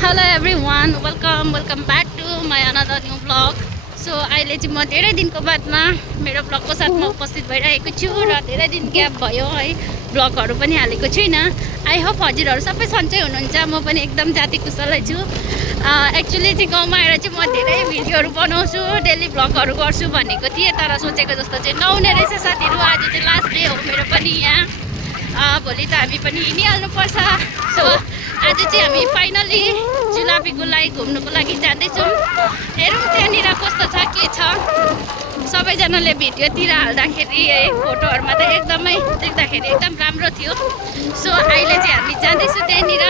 Hello everyone, welcome back to my another new vlog. So अहिले चाहिँ म धेरै दिनको बादमा मेरो भ्लगको साथमा उपस्थित भइरहेको छु र धेरै दिन ग्याप भयो है, भ्लगहरू पनि हालेको छुइनँ। आई होप हजुरहरू सबै सन्चै हुनुहुन्छ। म पनि एकदम जाति कुशलै छु। एक्चुअली चाहिँ गाउँमा आएर चाहिँ म धेरै भिडियोहरू बनाउँछु, डेली भ्लगहरू गर्छु भनेको थिएँ, तर सोचेको जस्तो चाहिँ नहुने रहेछ साथीहरू। आज चाहिँ लास्ट डे हो मेरो पनि यहाँ। भोलि त हामी पनि हिँडिहाल्नुपर्छ। सो आज चाहिँ हामी फाइनली जुलापीको लागि घुम्नुको लागि जाँदैछौँ। हेरौँ त्यहाँनिर कस्तो छ के छ। सबैजनाले भिडियोतिर हाल्दाखेरि फोटोहरूमा त एकदमै देख्दाखेरि एकदम राम्रो थियो। सो अहिले चाहिँ हामी जाँदैछौँ त्यहाँनिर।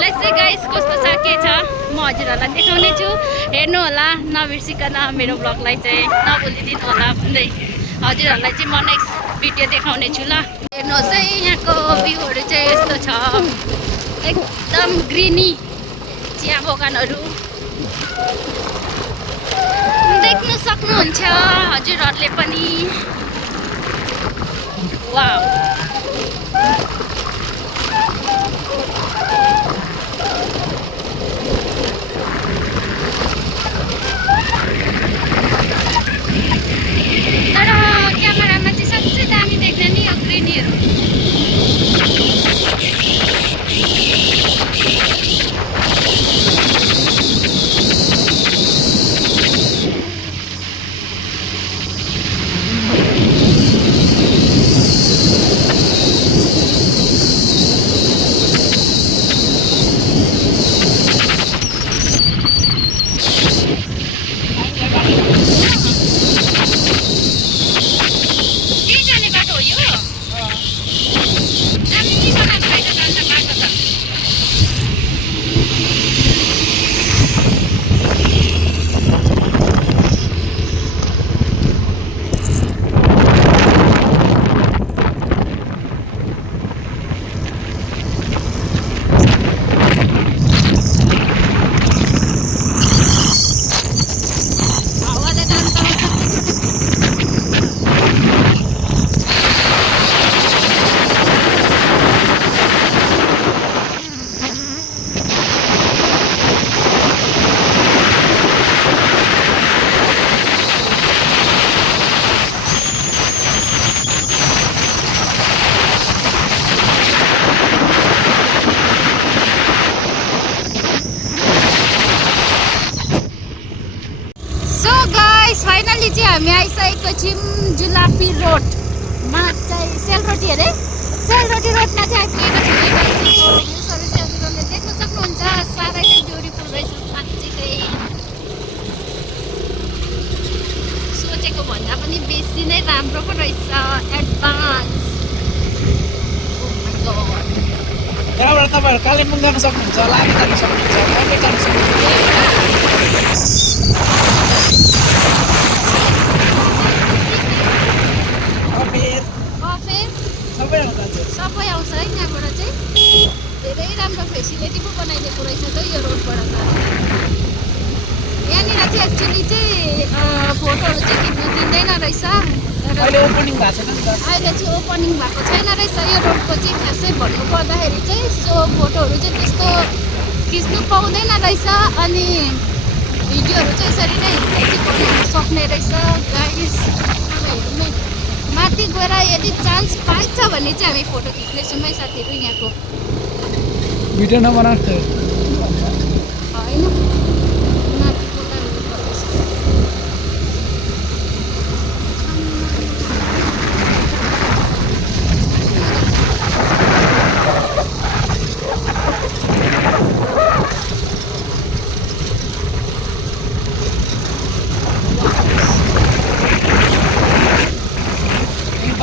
लेट्स सी गाइस कस्तो छ के छ, म हजुरहरूलाई देखाउने छु। हेर्नु होला, नबिर्सिकन मेरो भ्लगलाई चाहिँ नभुलिदिनु होला भन्दै हजुरहरूलाई चाहिँ म नेक्स्ट भिडियो देखाउने छु ल। हेर्नुहोस् है, यहाँको भ्यूहरू चाहिँ यस्तो छ, एकदम ग्रिनी चिया बगानहरू देख्न सक्नुहुन्छ हजुरहरूले पनि। वाउ, तर क्यामेरामा चाहिँ सबसे दामी देख्ने नि यो ग्रिनीहरू। फाइनली चाहिँ हामी आइसकेको छौँ जुलापी रोडमा चाहिँ सेलरोटी अरे सेलरोटी रोडमा चाहिँ आइपुगेको छौँ। भ्युजहरू चाहिँ हजुरहरूले देख्न सक्नुहुन्छ, साह्रै नै ब्युटिफुल रहेछ साँच्चीकै। सोचेको भन्दा पनि बेसी नै राम्रो पो रहेछ, एडभान्स। यहाँबाट तपाईँहरू कालिम्पोङ जान सक्नुहुन्छ, लाभा जान सक्नुहुन्छ, कफेर जान सक्नुहुन्छ। सबै आउँछ है यहाँबाट चाहिँ। धेरै राम्रो फेसिलिटी पो बनाइदिएको रहेछ त यो रोडबाट त। यहाँनिर चाहिँ एक्चुअली चाहिँ फोटोहरू चाहिँ खिच्नु दिँदैन रहेछ। अहिले ओपनिङ भएको छैन नि त। अहिले चाहिँ ओपनिङ भएको छैन रहेछ यो रोडको चाहिँ, खासै भन्नु पर्दाखेरि चाहिँ। सो फोटोहरू चाहिँ त्यस्तो खिच्नु पाउँदैन रहेछ। अनि भिडियोहरू चाहिँ यसरी नै हिँड्दै चाहिँ बनाउनु सक्ने रहेछ गाइस। माथि गएर यदि चान्स पाइन्छ भने चाहिँ हामी फोटो खिच्नेछौँ है साथीहरू। यहाँको भिडियो नबनाएको होइन,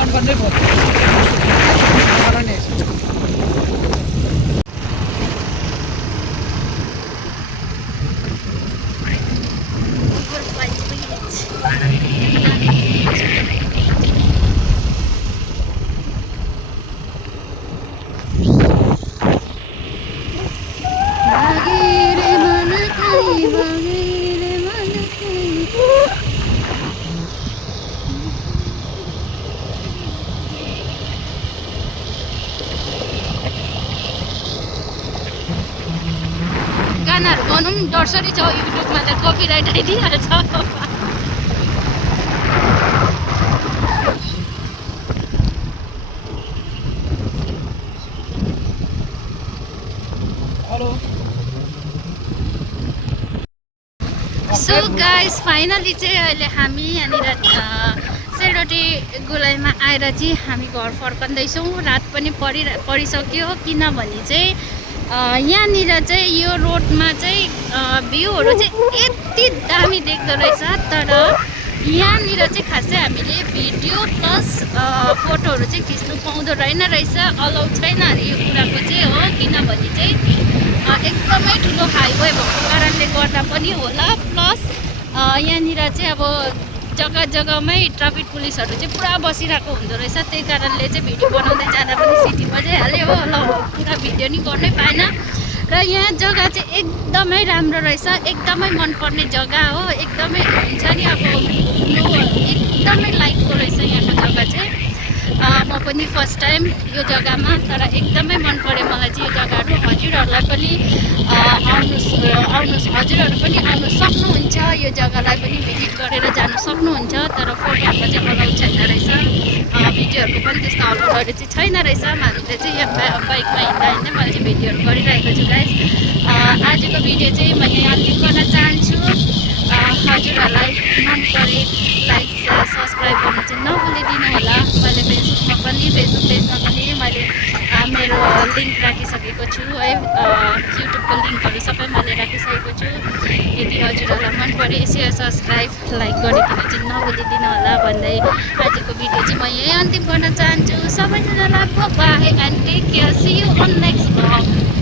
गर्नै पर्छ। गानाहरू गाउनु पनि डरसरी छ युट्युबमा त कपिराइट आइदिइहाल्छ। हेलो सो गाइस फाइनली चाहिँ अहिले हामी यहाँनिर सेलरोटी गोलाइमा आएर चाहिँ हामी घर फर्कँदैछौँ। रात पनि परिसक्यो किनभने चाहिँ यहाँनिर चाहिँ यो रोडमा चाहिँ भ्यूहरू चाहिँ यति दामी देख्दो रहेछ। तर यहाँनिर चाहिँ खासै हामीले भिडियो प्लस फोटोहरू चाहिँ खिच्नु पाउँदो रहेछ, अलाउ छैन अरे यो कुराको चाहिँ हो। किनभने चाहिँ एकदमै ठुलो हाइवे भएको कारणले गर्दा पनि होला, प्लस यहाँनिर चाहिँ अब जग्गा जग्गामै ट्राफिक पुलिसहरू चाहिँ पुरा बसिरहेको हुँदो रहेछ। त्यही कारणले चाहिँ भिडियो बनाउँदै जाँदा पनि सिटी बजाइहाल्यो हो, ल पुरा भिडियो नि गर्नै पाएन। र यहाँ जग्गा चाहिँ एकदमै राम्रो रहेछ, एकदमै मनपर्ने जग्गा हो। एकदमै हुन्छ नि अब एकदमै लाइकको रहेछ यहाँको जग्गा चाहिँ। म पनि फर्स्ट टाइम यो जग्गामा, तर एकदमै मन पर्यो मलाई चाहिँ यो जग्गाहरू। हजुरहरूलाई पनि आउनुहोस्, हजुरहरू पनि आउनु सक्नुहुन्छ, यो जग्गालाई पनि भिजिट गरेर जानु सक्नुहुन्छ। तर फोटोहरूको चाहिँ अलाउ छैन रहेछ, भिडियोहरूको पनि त्यस्तो अलाउहरू चाहिँ छैन रहेछ। हामीले चाहिँ यहाँ बाइकमा हिँड्दा हिँड्दै मैले चाहिँ भिडियोहरू गरिरहेको छु गाइस। आजको भिडियो चाहिँ मैले अन्तिम गर्न चाहन्छु। हजुरहरूलाई मन परे लाइक सेयर सब्सक्राइब गर्नु चाहिँ नभुलिदिनु होला। मैले फेसबुक पेजमा पनि मैले मेरो लिङ्क राखिसकेको छु है, युट्युबको लिङ्कहरू सबै मैले राखिसकेको छु। यदि हजुरहरूलाई मन परे सेयर सब्सक्राइब लाइक गरिदिनु चाहिँ नभुलिदिनु होला भन्दै आजको भिडियो चाहिँ म यही अन्तिम गर्न चाहन्छु। सबैजनालाई bye and take care, see you on next blog.